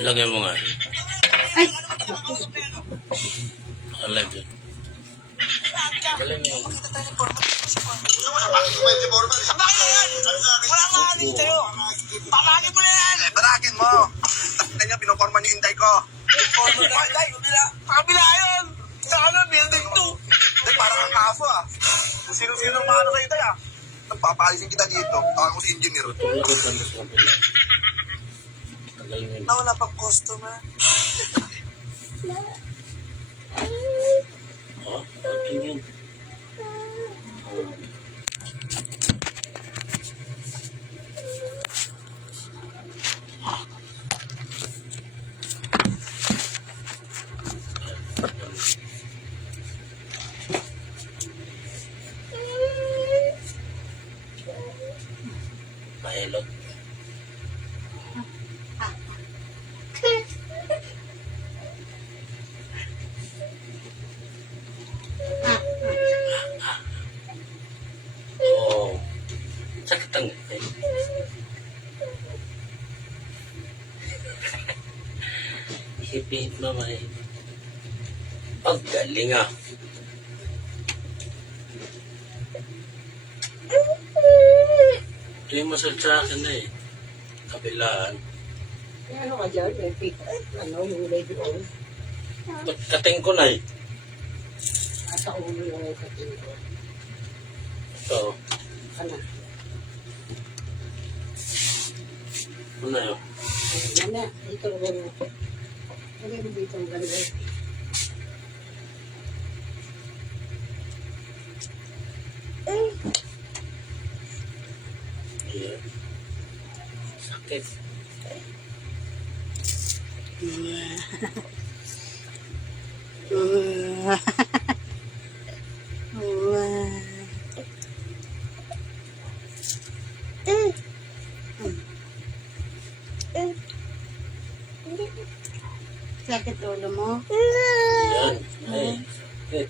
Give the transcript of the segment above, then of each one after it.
Lagay mo nga. Ay! Alive yun. Lagay mo yun. Bakit na yan? Wala nga alin sa'yo. Pamagin mo na yan. Baragin mo. Tapos niya, pinoporma niyo Inday ko. Porma na Inday, kabila yun. Saan na, building 2. Hindi, parang ang kaso ah. Kung sino-sino ang maano kayo Inday ah. Nagpapalisin kita dito. Ako si engineer. Tulog ko sa kapila. Tagal mo yun. Wala pang customer. Oh, okay yun. Mahilot. Oh, sakit ang ngipin. Hipit mamay. Ang galing ah. Ito yung masal sa akin na eh. Kabilaan. Ano ka dyan? May pick ano, yung lady on. Kating ko na eh. At ako ulo lang yung kating ko. Ito. Ano? Ano na yun? Yan na. Dito ang gano'n. Lagay mo dito ang gano'n. Ayan. Sakit. Sakit ulo mo? Ayan. Ay, sakit.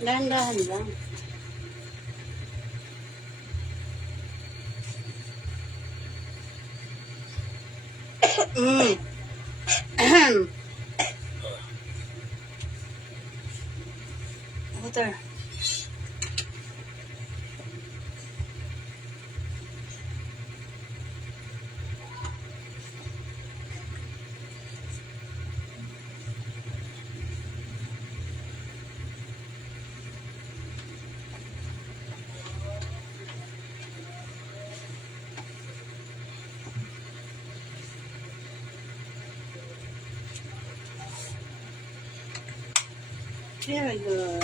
Dahan-dahan lang. Water. Very good.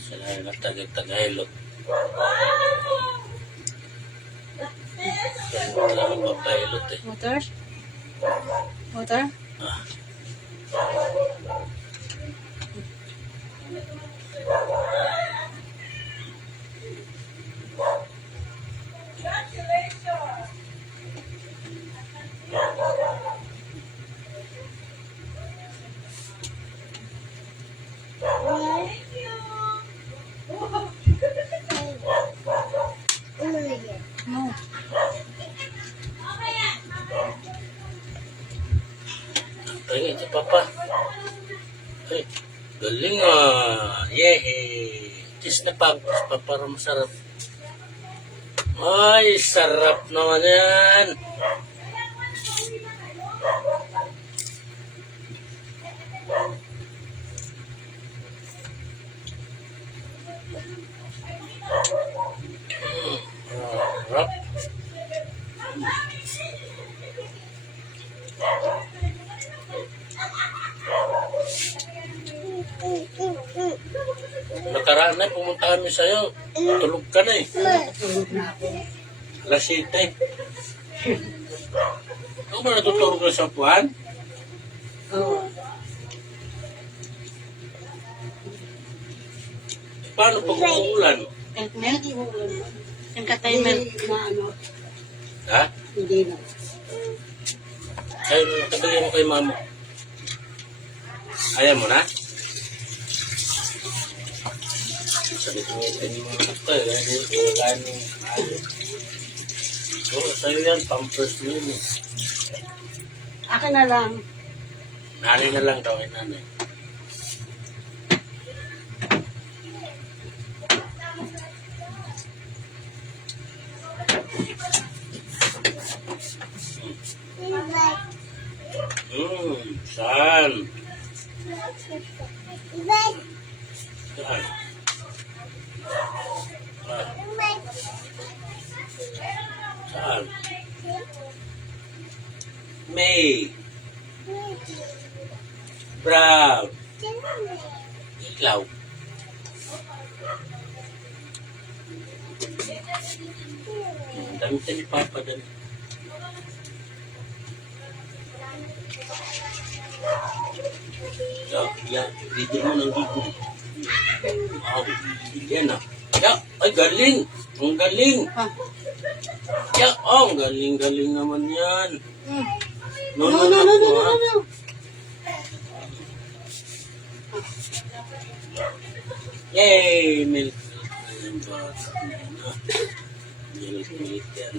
Sila yung nagtagay-tagaylot. Yan wala akong papailot eh. Water? Water? Ah. No. Tingin si Papa. Ay, galing ah. Yehey. Cheese na pag. Para masarap. Ay, sarap naman yan. Sarap. Nakaraan na, pumunta kami sa'yo. Tulog ka na eh. Natulog na ako. Alas 7. Ako ba natutulog na sa puwan? Oo. Paano pag umuulan? Kahit ngayon, yung ka-timer. Hindi na ano, Ha? hindi na. Ayaw mo, kabigyan mo kay mama. Ayaw mo na? Sabi ko, hindi mo ito eh. Hindi mo kaya ng ayaw. Oo, sa'yo yan. Pampers mo yun eh. Akin na lang. Nanay na lang daw, nanay. Saan? Saan? Saan? May. Brown. Ikaw. Dami ka ni Papa dami. Video mo ng video. Wow, yan ah. Ya, ay galing. Ang galing. Ha? Ya, oh, ang galing-galing naman yan. Hmm. No, No, no, no, no, no, no. Yay! Milk. Ayan ba? Milk yan.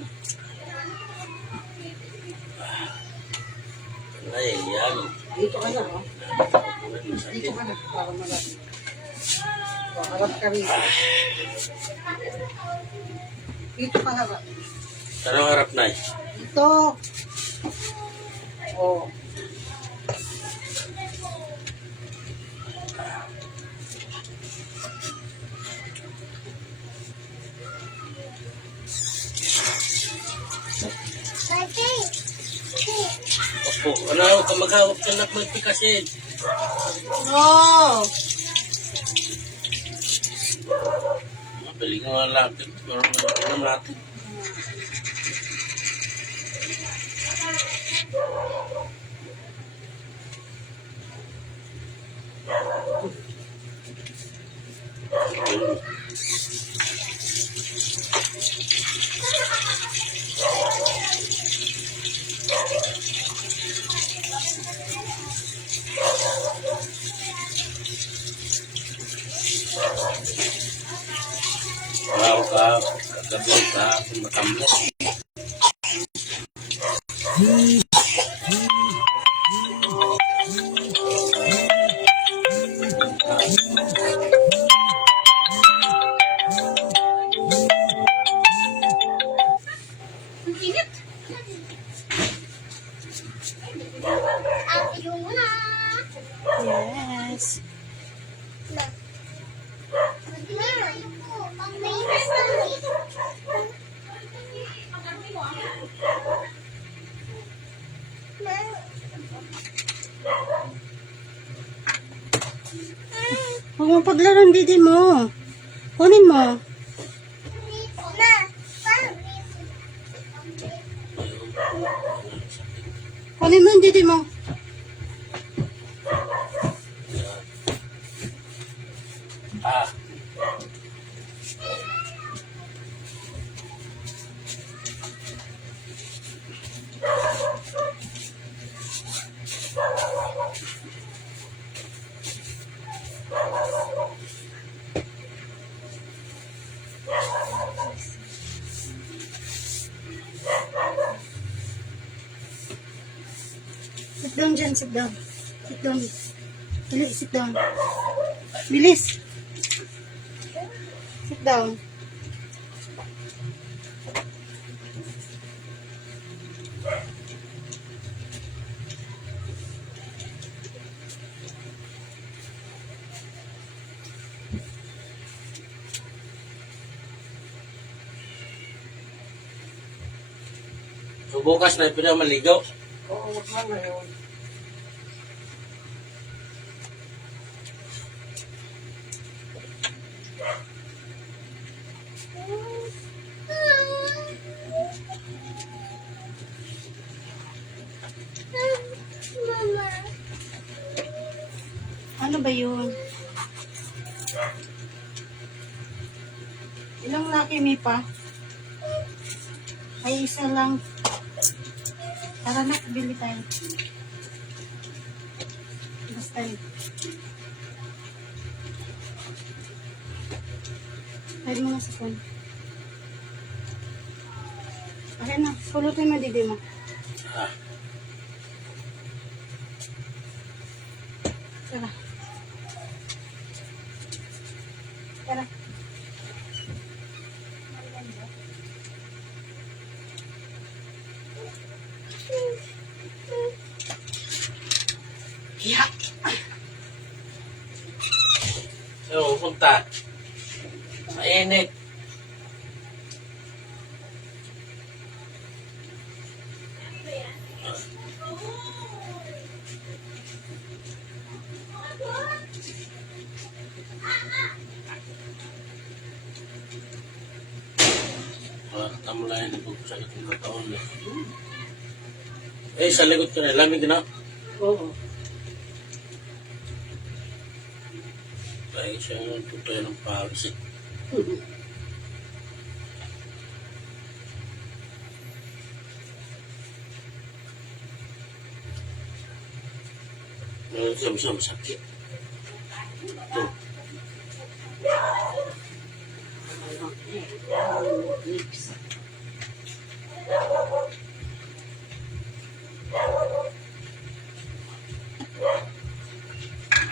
Ay, yan. Dito ka na, oh. Dito ka na. Para malapit. Harap ka rin. Dito ka harap. Sarang harap na eh. Dito. Oh. Opo, ano, kamag-hawak ka na magpikasin. No! Mabili nga nga lapit. Marunong natin. Wow, kagabi ka, matamlas. Yes. Huwag mo paglaro ang didi mo. Kunin mo. Kunin mo ang didi mo. Ah, Sit down dyan, sit down. Sit down. Bilis, sit down. Bilis. Sit down. so bukas na ipinang maligaw. Oo, wag na ngayon. ba yun? Ilang laki may pa? Ay, isa lang. Tara na, bili tayo. Basta yun. Pwede mo nga sa phone. Okay na, pulutin mo didi mo. Ah, Tara. Tara. Yeah. so, punta. Mainit. Tamulayan ko sa itong kataon. Sa likod ko na. Lamig na. Oo. Dahil siya yung tutoy ng pawis. Sam-sam sakit. Ito. Mix.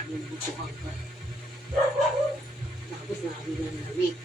Bubukuhan ka. Tapos nakabili ng lamig.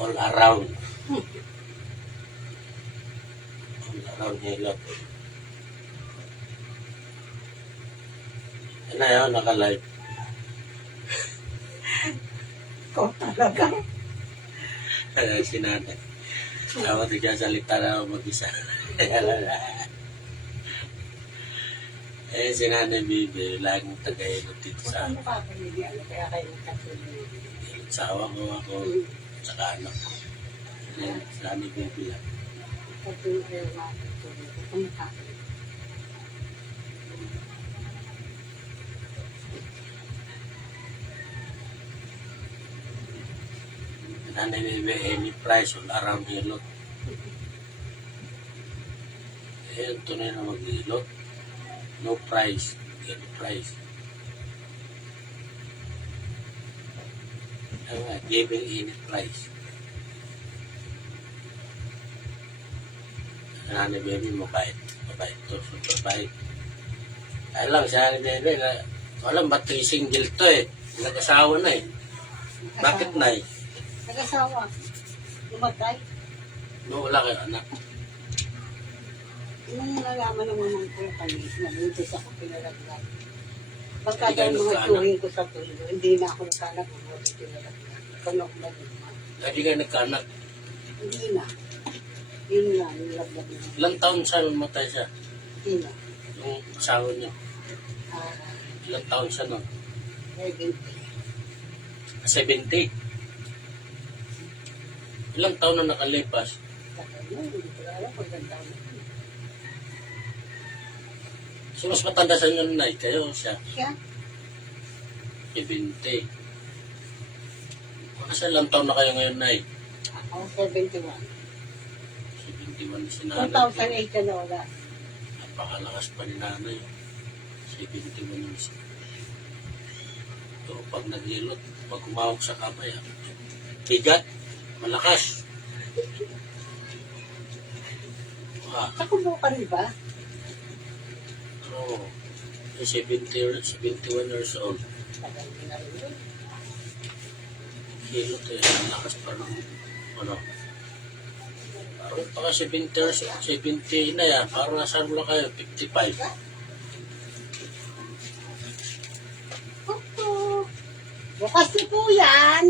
All around. All around hilot. Yan na yun, naka-live. Ikaw talaga. Sinanay. Ako nagsasalita na ako mag-isa. Sinanay Bibi, laging tagayinot dito sa Ano ka hindi ano kaya kayo nagkatuloy. asawa ko ako, tsaka anak ko. Sinanay Bibi lang. Katuloy kayo makatuloy. Kung nakakatuloy. Sinanay Bibi, any price all around hilot. Tunay na mag-hilot. No price, any price. Giving any price. Nanay Baby, mabait. Mabait to, super bait. Kaya lang, siya ni Baby, walang ba't single to eh. Nag-asawa na eh. Bakit na eh? Nag-asawa. Lumatay. No, wala kayo anak. Nung nalaman naman ng kung panis, nabuntis ako pinalaglag. Pagka Hindi ka daw mga nagkaanak? tuwing ko sa tulo, hindi na ako nagkanak ng mga pinalaglag. Kanok na din. Lagi kayo nagkaanak. Hindi na. Yun nga, nilaglag na. Ilang taon siya namatay siya? Hindi na. Yung asawa niya. Ah, Ilang taon siya no? 70. 70. Ilang taon na nakalipas? Tagal na, hindi ko alam kung ilang taon na. So, mas matanda sa inyo na kayo siya. Siya? 70. Kasi ilang taon na kayo ngayon na Ako 71. 71 si nanay. 2008 ka na wala. Napakalakas pa ni nanay. 71 yung siya. Pero pag naghilot, Pag umawak sa kamay, bigat, malakas. Nakubo ka rin ba? Oo. 71 years old. Tagal mo na rin yun. Kilo to yun. Lakas pa ng ano. Parang paka 70 na yan. Parang nasa mo lang kayo, 55. Bukas na po yan.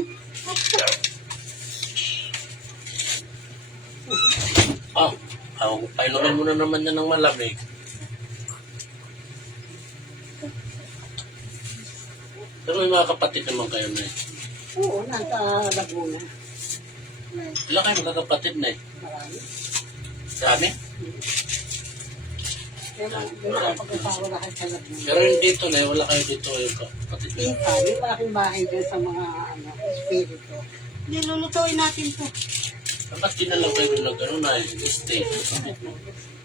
Painumin mo na naman yan ng malamig. Pero may mga kapatid naman kayo na eh. Oo, nasa Laguna. Ilan kayo magkakapatid na eh? Marami. Dami? Kaya mga pag-asawa lahat sa Laguna. Pero yung dito na eh, wala kayo dito yung kapatid na. Kita, may malaking bahay dyan sa mga espiritu. Nilulutuin natin to. Ba't di na lang kayo nag-ano na eh, stay?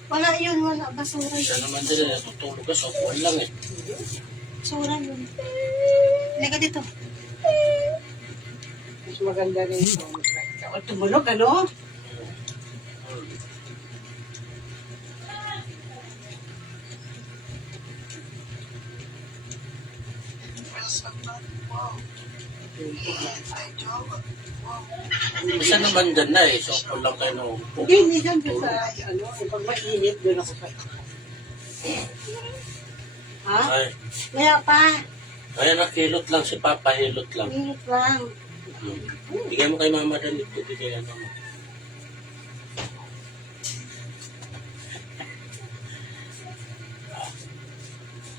Wala yun, wala. Basura Siya yun. naman din eh, tutulog ka, sopuan lang eh. Basura yun. Halika dito. Mas maganda rin ito. O tumulog, ano? Isa naman dyan na eh, sopuan lang kayo na upo. Hindi, minsan doon sa, ano, pag mainit, doon ako sa... Ha? Ay, Kaya pa. ayan na, hilot lang si Papa, hilot lang. Minit lang. Bigyan mo kay Mama Dan ito, bigyan mo.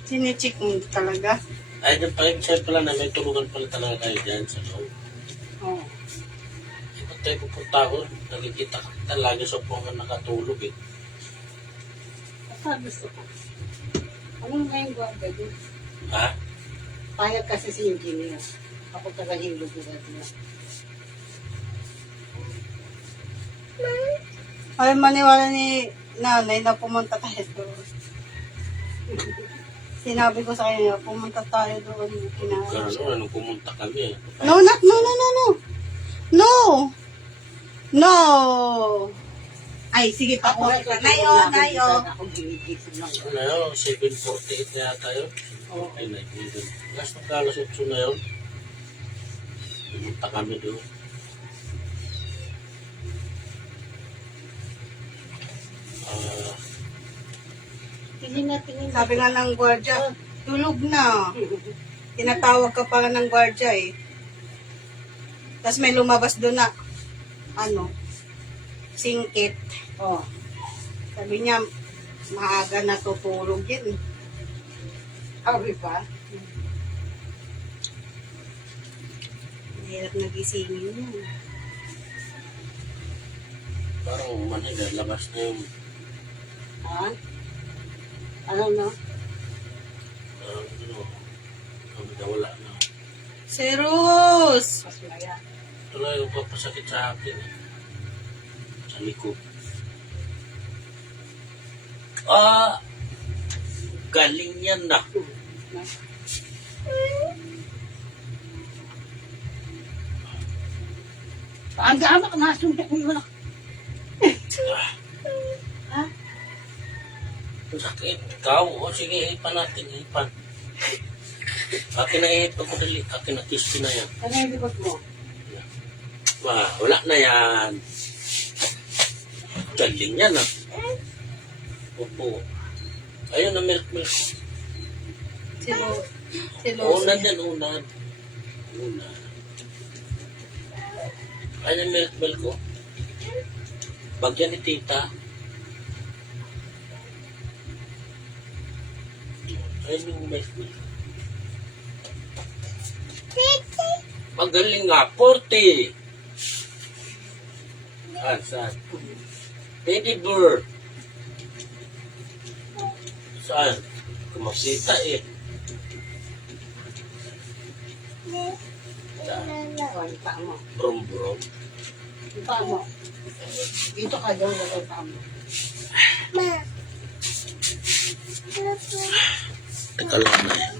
Sinicheck mo talaga. Ay, dyan pa, sa'yo pala na may tulugan pala talaga kayo dyan sa loob. Oo. Ba't tayo pupunta ko, nakikita ka talaga sa upuan nakatulog eh. Basta gusto ko. Anong ngayon ko ang gagawin? Ha? Payag kasi si engineer. Ako tagahilog ko dati. Ay, maniwala ni nanay na pumunta tayo doon. Sinabi ko sa kanya, pumunta tayo doon. Gano'n, anong pumunta kami eh. No, not, no, no, no, no. No! No! Ay, sige pa. Ako Nayo, nayo. Ako ginigising lang. Ano yun, 7:48 na yata yun. Okay na yun. Last ng kalas 8 na yun. Pumunta kami doon. Tingin na tingin. Sabi nga ng gwardya, tulog na. Tinatawag ka pa ng gwardya eh. Tapos may lumabas doon na, ano, singkit. Oh. Sabi niya, maaga na tutulog yan. Sabi pa? Mahirap nagisingin yun. Parang maniga, labas na yung Ha? Ano no? wala na. Serus! Mas maya. Ito lang yung papasakit sa akin eh. Sa likod. Galing yan na. Ang gamak na suntok mo na. Sakit. Ikaw, o sige, ipan natin, ipan. Akin na ipan ko dali. Akin na kiss na yan. Ano yung likod mo? Wala na yan. Galing yan ah. Opo. Ayun na milk. Unad yan, unad. Ayun na milk ko. Bagyan ni tita. Ayun yung milk. Magaling nga, 40. Saan? Teddy bear. Saan? Kumakita eh. Saan? Yung paa mo. Brom. Yung paa mo. Dito ka daw na yung paa mo. Teka lang na yan.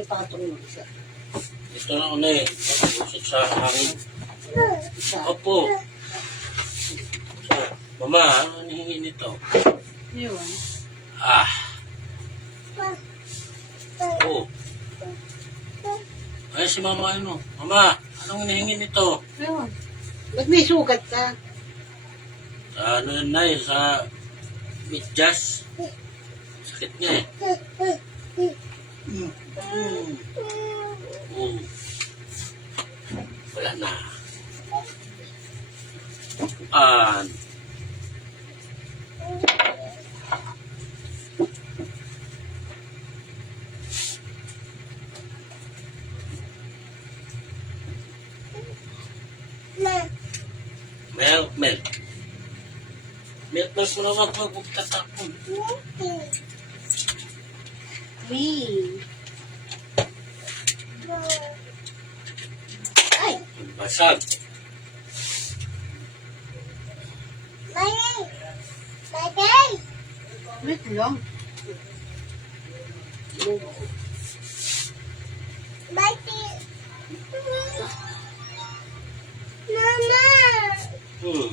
ipakatong mo isa. Ito na una eh. Usok sa hangin. Isa. Opo. So, mama, ano hingin nito? Yun. Ah. Oh. Ay, si mama ano? Mama, anong hinihingin nito? Yun. Ba't may sugat ka? Sa ano yun na sa medyas. Sakit niya eh. Oh. Wala na. An. Milk. Milk mo na magpagtatapon. Me. Ay! Basag. Wait lang. Hmm.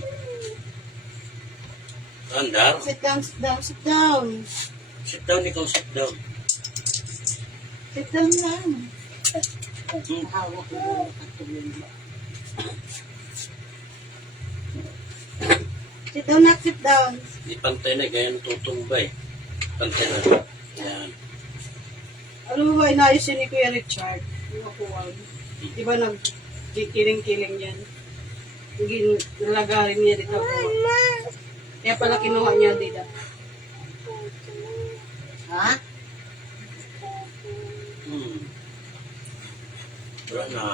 Andar. Sit down, sit down, sit down. Sit down, ikaw sit down. Sit down lang. Hawak mo yung katulong mo. Sit down na, sit down. Di pantay na, ganyan tutumbay. Pantay na. Yan. Alam mo ba, inayos yun ni Kuya Richard? Yung nakuwag. Di ba nag-kiling-kiling yan? Nalagarin niya dito. Kaya pala kinuha niya dito. Ha? Hmm. Wala na.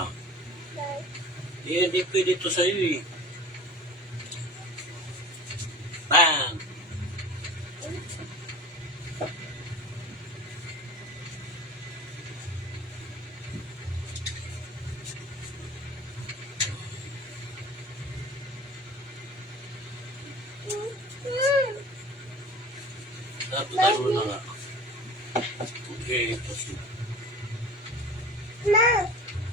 Eh, hindi pwede ito sa'yo eh. Bang! Dapat tayo na nga. Okay, ito siya.